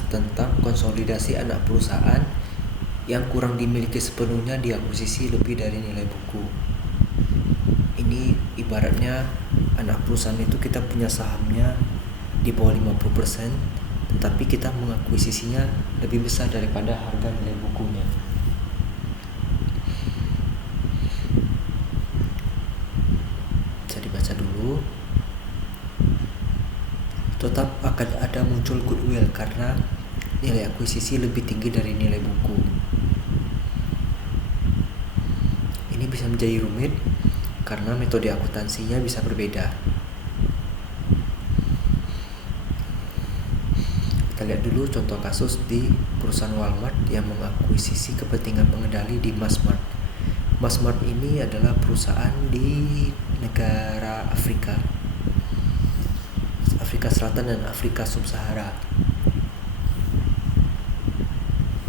membahas tentang konsolidasi anak perusahaan yang kurang dimiliki sepenuhnya diakuisisi lebih dari nilai buku. Ini ibaratnya anak perusahaan itu kita punya sahamnya di bawah 50%, tetapi kita mengakuisisinya lebih besar daripada harga nilai bukunya. Bisa dibaca dulu. Tetap akan ada muncul goodwill karena nilai akuisisi lebih tinggi dari nilai buku. Ini bisa menjadi rumit karena metode akuntansinya bisa berbeda. Kita lihat dulu contoh kasus di perusahaan Walmart yang mengakuisisi kepentingan pengendali di Massmart. Massmart ini adalah perusahaan di negara Afrika Selatan dan Afrika Sub-Sahara.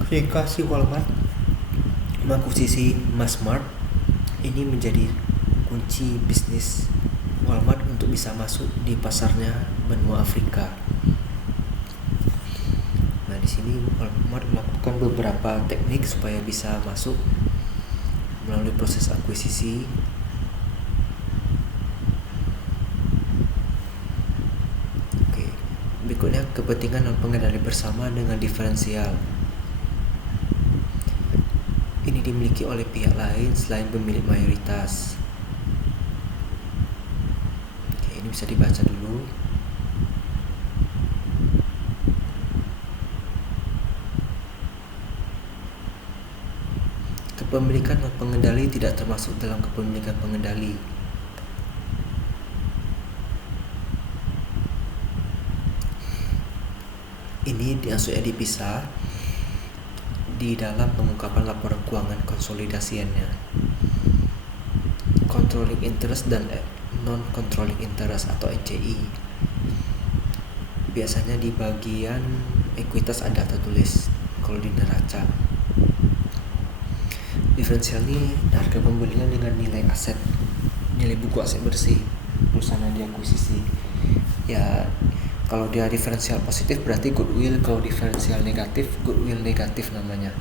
Ketika si Walmart mengakuisisi Massmart, ini menjadi kunci bisnis Walmart untuk bisa masuk di pasarnya benua Afrika. Nah, di sini Walmart melakukan beberapa teknik supaya bisa masuk melalui proses akuisisi. Oke, berikutnya kepentingan dan pengendali bersama dengan diferensial. Ini dimiliki oleh pihak lain selain pemilik mayoritas. Oke, ini bisa dibaca dulu. Kepemilikan dan pengendali tidak termasuk dalam kepemilikan pengendali. Ini maksudnya dipisah di dalam pengungkapan laporan keuangan konsolidasiannya. Controlling interest dan non-controlling interest atau NCI. Biasanya di bagian ekuitas ada tertulis kalau di neraca. Diferensial ini harga pembelian dengan nilai aset, nilai buku aset bersih perusahaan yang diakuisisi. Ya, kalau dia diferensial positif berarti goodwill, kalau diferensial negatif, goodwill negatif namanya.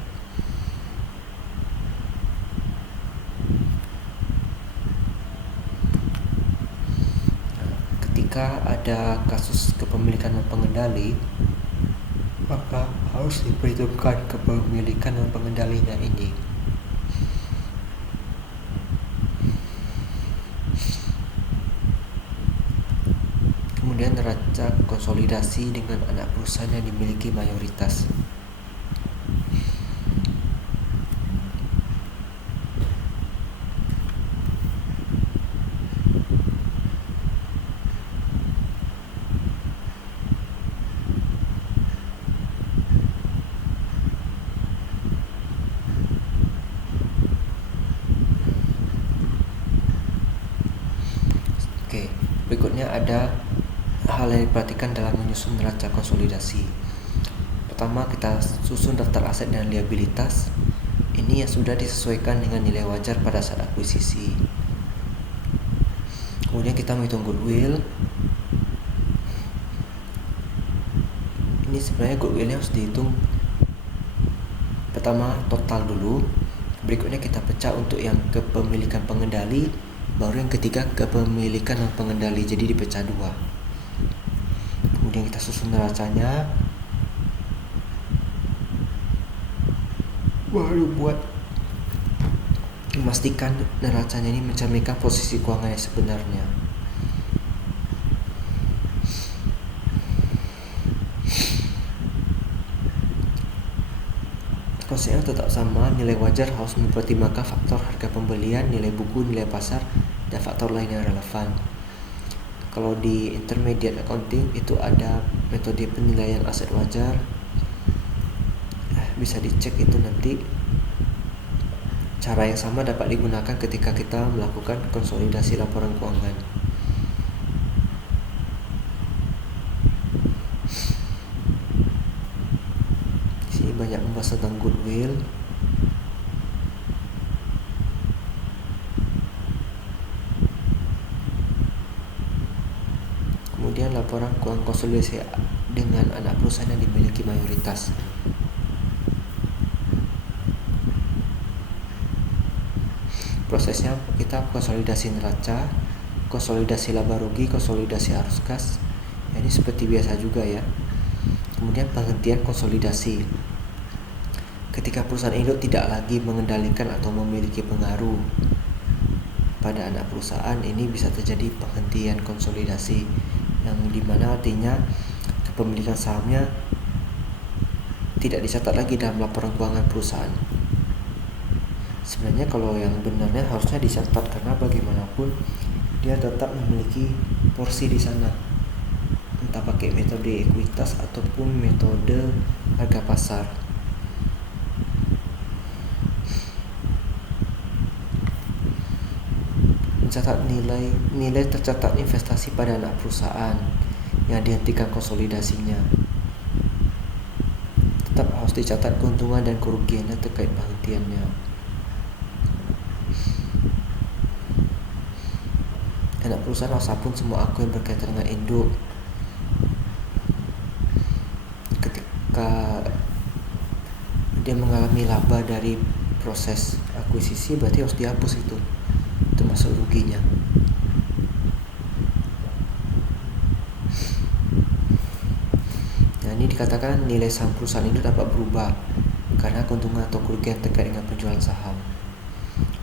Nah, ketika ada kasus kepemilikan dan pengendali, maka harus diperhitungkan kepemilikan dan pengendalinya ini. Kemudian neraca konsolidasi dengan anak perusahaan yang dimiliki mayoritas. Oke, berikutnya ada hal yang diperhatikan dalam menyusun neraca konsolidasi. Pertama, kita susun daftar aset dan liabilitas. Ini yang sudah disesuaikan dengan nilai wajar pada saat akuisisi. Kemudian kita menghitung goodwill. Ini sebenarnya goodwillnya harus dihitung pertama total dulu. Berikutnya kita pecah untuk yang kepemilikan pengendali. Baru yang ketiga kepemilikan dan pengendali, jadi dipecah dua. Kemudian kita susun neracanya, baru buat memastikan neracanya ini mencerminkan posisi keuangan yang sebenarnya. Konsepnya tetap sama, nilai wajar harus mempertimbangkan faktor harga pembelian, nilai buku, nilai pasar, dan faktor lain yang relevan. Kalau di intermediate accounting itu ada metode penilaian aset wajar. Bisa dicek itu nanti. Cara yang sama dapat digunakan ketika kita melakukan konsolidasi laporan keuangan. Di sini banyak membahas tentang goodwill. Kemudian laporan keuangan konsolidasi dengan anak perusahaan yang dimiliki mayoritas. Prosesnya kita konsolidasi neraca, konsolidasi laba rugi, konsolidasi arus kas. Ini seperti biasa juga ya. Kemudian penghentian konsolidasi. Ketika perusahaan induk tidak lagi mengendalikan atau memiliki pengaruh pada anak perusahaan, ini bisa terjadi penghentian konsolidasi, yang dimana artinya kepemilikan sahamnya tidak dicatat lagi dalam laporan keuangan perusahaan. Sebenarnya kalau yang benarnya harusnya dicatat, karena bagaimanapun dia tetap memiliki porsi di sana, entah pakai metode ekuitas ataupun metode harga pasar. Mencatat nilai tercatat investasi pada anak perusahaan yang dihentikan konsolidasinya. Tetap harus dicatat keuntungan dan kerugiannya terkait penghentiannya. Anak perusahaan harus pun semua akun yang berkaitan dengan induk. Ketika dia mengalami laba dari proses akuisisi, berarti harus dihapus itu, termasuk ruginya. Nah, ini dikatakan nilai saham perusahaan itu dapat berubah karena keuntungan atau kerugian terkait dengan penjualan saham.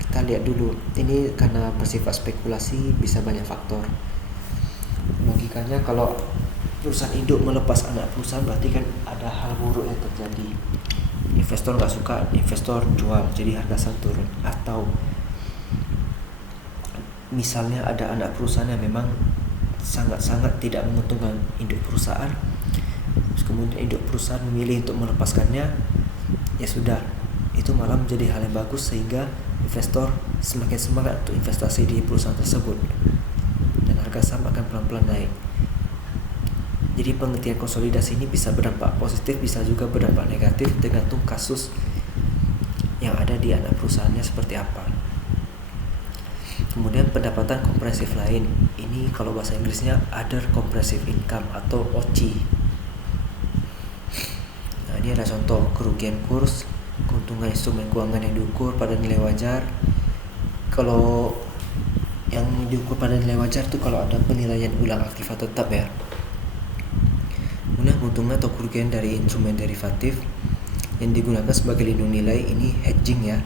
Kita lihat dulu, ini karena bersifat spekulasi, bisa banyak faktor. Logikanya kalau perusahaan induk melepas anak perusahaan, berarti kan ada hal buruk yang terjadi. Investor nggak suka, investor jual, jadi harga saham turun. Atau misalnya ada anak perusahaan yang memang sangat-sangat tidak menguntungkan induk perusahaan, terus kemudian induk perusahaan memilih untuk melepaskannya, ya sudah, itu malah menjadi hal yang bagus sehingga investor semakin semangat untuk investasi di perusahaan tersebut dan harga saham akan pelan-pelan naik. Jadi pengertian konsolidasi ini bisa berdampak positif, bisa juga berdampak negatif, tergantung kasus yang ada di anak perusahaannya seperti apa. Kemudian pendapatan komprehensif lain, ini kalau bahasa Inggrisnya other comprehensive income atau OCI. Nah, ini ada contoh kerugian kurs, keuntungan instrumen keuangan yang diukur pada nilai wajar. Kalau yang diukur pada nilai wajar itu kalau ada penilaian ulang aktiva tetap ya. Kemudian keuntungan atau kerugian dari instrumen derivatif yang digunakan sebagai lindung nilai, ini hedging ya,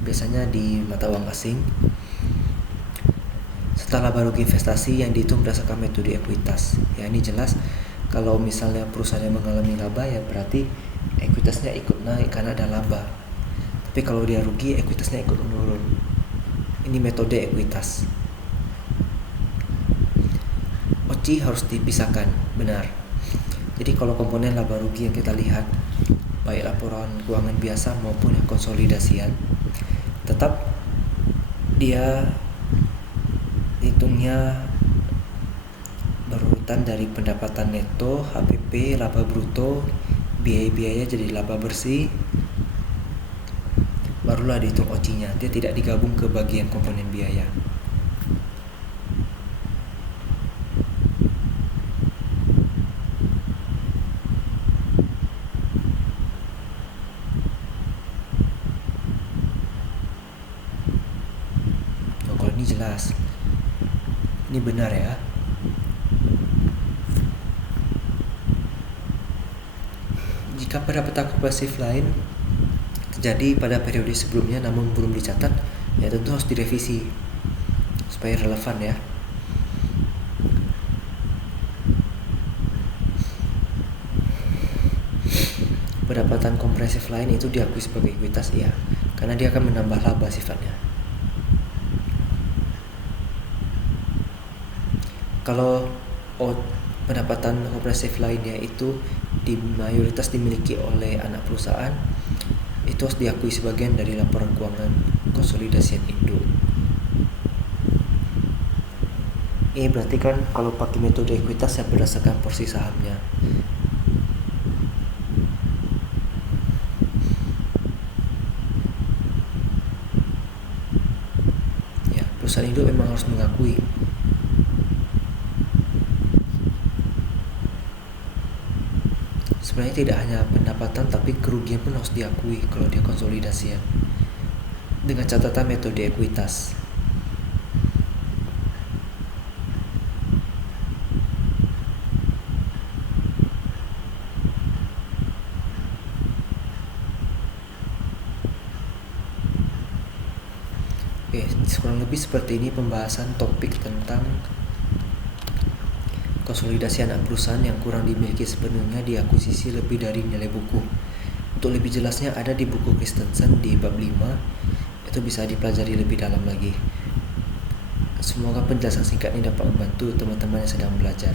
biasanya di mata uang asing. Serta laba rugi investasi yang dihitung berdasarkan metode ekuitas. Ya, ini jelas kalau misalnya perusahaan yang mengalami laba, ya berarti ekuitasnya ikut naik karena ada laba. Tapi kalau dia rugi, ekuitasnya ikut menurun. Ini metode ekuitas. OCI harus dipisahkan, benar. Jadi kalau komponen laba rugi yang kita lihat, baik laporan keuangan biasa maupun yang konsolidasian, tetap dia hitungnya berurutan dari pendapatan neto, HPP, laba bruto, biaya-biaya jadi laba bersih, barulah dihitung OCI-nya. Dia tidak digabung ke bagian komponen biaya. Oh, kalau ini jelas, ini benar ya. Jika pendapatan komprehensif lain terjadi pada periode sebelumnya namun belum dicatat, ya tentu harus direvisi supaya relevan ya. Pendapatan komprehensif lain itu diakui sebagai ekuitas ya, karena dia akan menambah laba sifatnya. Kalau pendapatan komprehensif lainnya itu di mayoritas dimiliki oleh anak perusahaan, itu harus diakui sebagian dari laporan keuangan konsolidasian induk. Ini berarti kan kalau pakai metode ekuitas ya berdasarkan porsi sahamnya. Ya, perusahaan induk memang harus mengakui Sebenarnya tidak hanya pendapatan, tapi kerugian pun harus diakui kalau dia konsolidasian. Dengan catatan metode ekuitas. Oke, kurang lebih seperti ini pembahasan topik tentang konsolidasi anak perusahaan yang kurang dimiliki sepenuhnya diakuisisi lebih dari nilai buku. Untuk lebih jelasnya ada di buku Christensen di bab 5, itu bisa dipelajari lebih dalam lagi. Semoga penjelasan singkat ini dapat membantu teman-teman yang sedang belajar.